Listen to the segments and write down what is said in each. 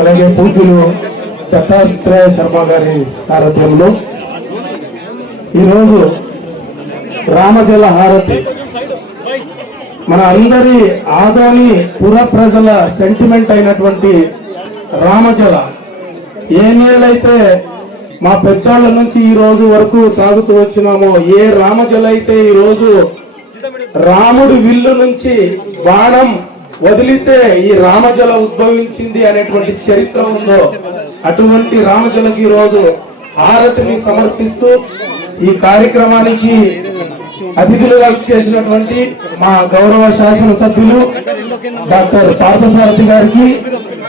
అలాగే పూజ్యులు దత్తాత్రేయ శర్మ గారి సారథ్యంలో ఈరోజు రామజల హారతి మన అందరి ఆదోని పుర ప్రజల సెంటిమెంట్ అయినటువంటి రామజల ఏ నీళ్ళైతే మా పెద్దోళ్ళ నుంచి ఈ రోజు వరకు తాగుతూ వచ్చినామో, ఏ రామజల అయితే ఈ రోజు రాముడి విల్లు నుంచి బాణం వదిలితే ఈ రామజల ఉద్భవించింది అనేటువంటి చరిత్ర ఉందో, అటువంటి రామజలకి ఈ రోజు హారతిని సమర్పిస్తూ ఈ కార్యక్రమానికి అతిథులుగా చేసినటువంటి మా గౌరవ శాసనసభ్యులు డాక్టర్ పార్థసారథి గారికి,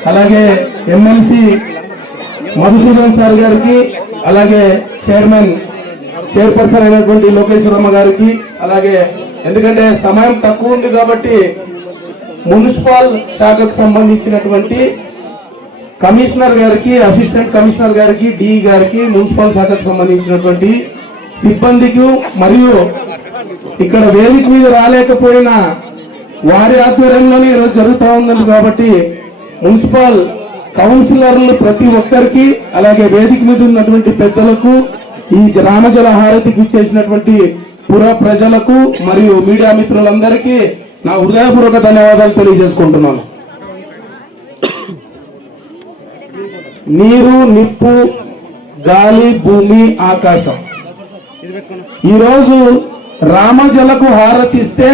అలాగే ఎమ్మెల్సీ మధుసూదన్ సార్ గారికి, అలాగే చైర్పర్సన్ అయినటువంటి లోకేశ్వరమ్మ గారికి, అలాగే ఎందుకంటే సమయం తక్కువ ఉంది కాబట్టి మున్సిపల్ శాఖకు సంబంధించినటువంటి కమిషనర్ గారికి, అసిస్టెంట్ కమిషనర్ గారికి, డి గారికి, మున్సిపల్ శాఖకు సంబంధించినటువంటి సిబ్బందికి, మరియు ఇక్కడ వేదిక మీద రాలేకపోయినా వారి ఆధ్వర్యంలోనే ఈరోజు జరుగుతూ ఉంది కాబట్టి మున్సిపల్ కౌన్సిలర్లు ప్రతి ఒక్కరికి, అలాగే వేదిక మీద ఉన్నటువంటి పెద్దలకు, ఈ రామజల హారతికి చేసినటువంటి పుర ప్రజలకు మరియు మీడియా మిత్రులందరికీ నా హృదయపూర్వక ధన్యవాదాలు తెలియజేసుకుంటున్నాను. నీరు, నిప్పు, గాలి, భూమి, ఆకాశం ఈరోజు రామజలకు హారతిస్తే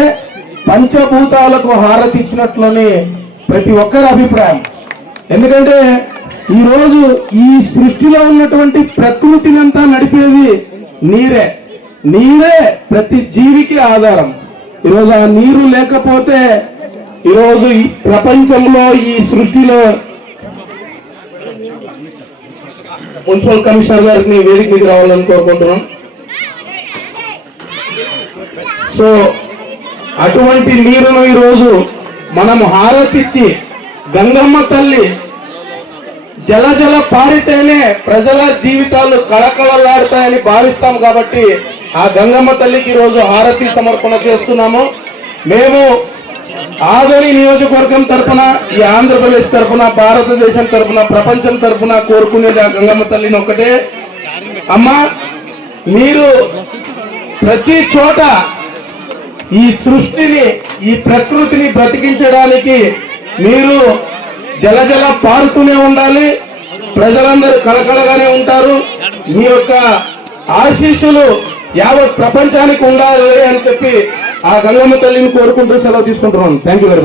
పంచభూతాలకు హారతి ఇచ్చినట్లని ప్రతి ఒక్కరి అభిప్రాయం. ఎందుకంటే ఈరోజు ఈ సృష్టిలో ఉన్నటువంటి ప్రకృతిని అంతా నడిపేది నీరే. నీరే ప్రతి జీవికి ఆధారం. ఈరోజు ఆ నీరు లేకపోతే ఈరోజు ఈ ప్రపంచంలో, ఈ సృష్టిలో మున్సిపల్ కమిషనర్ గారికి వేదిక మీద రావాలని కోరుకుంటున్నాం. సో అటువంటి నీరును ఈరోజు మనం హారతిచ్చి గంగమ్మ తల్లి జల పారితేనే ప్రజల జీవితాలు కళకళలాడతాయని భావిస్తాం కాబట్టి ఆ గంగమ్మ తల్లికి ఈరోజు హారతి సమర్పణ చేస్తున్నాము. మేము ఆదోని నియోజకవర్గం తరఫున, ఈ ఆంధ్రప్రదేశ్ తరఫున, భారతదేశం తరఫున, ప్రపంచం తరఫున కోరుకునేది ఆ గంగమ్మ తల్లిని ఒకటే, అమ్మా మీరు ప్రతి చోట ఈ సృష్టిని, ఈ ప్రకృతిని బ్రతికించడానికి మీరు జల పారుతూనే ఉండాలి. ప్రజలందరూ కళకళగానే ఉంటారు. మీ యొక్క ఆశీస్సులు యావత్ ప్రపంచానికి ఉండాలి అని చెప్పి ఆ గంగమ్మ తల్లిని కోరుకుంటూ సెలవు తీసుకుంటున్నాను. Thank you very much.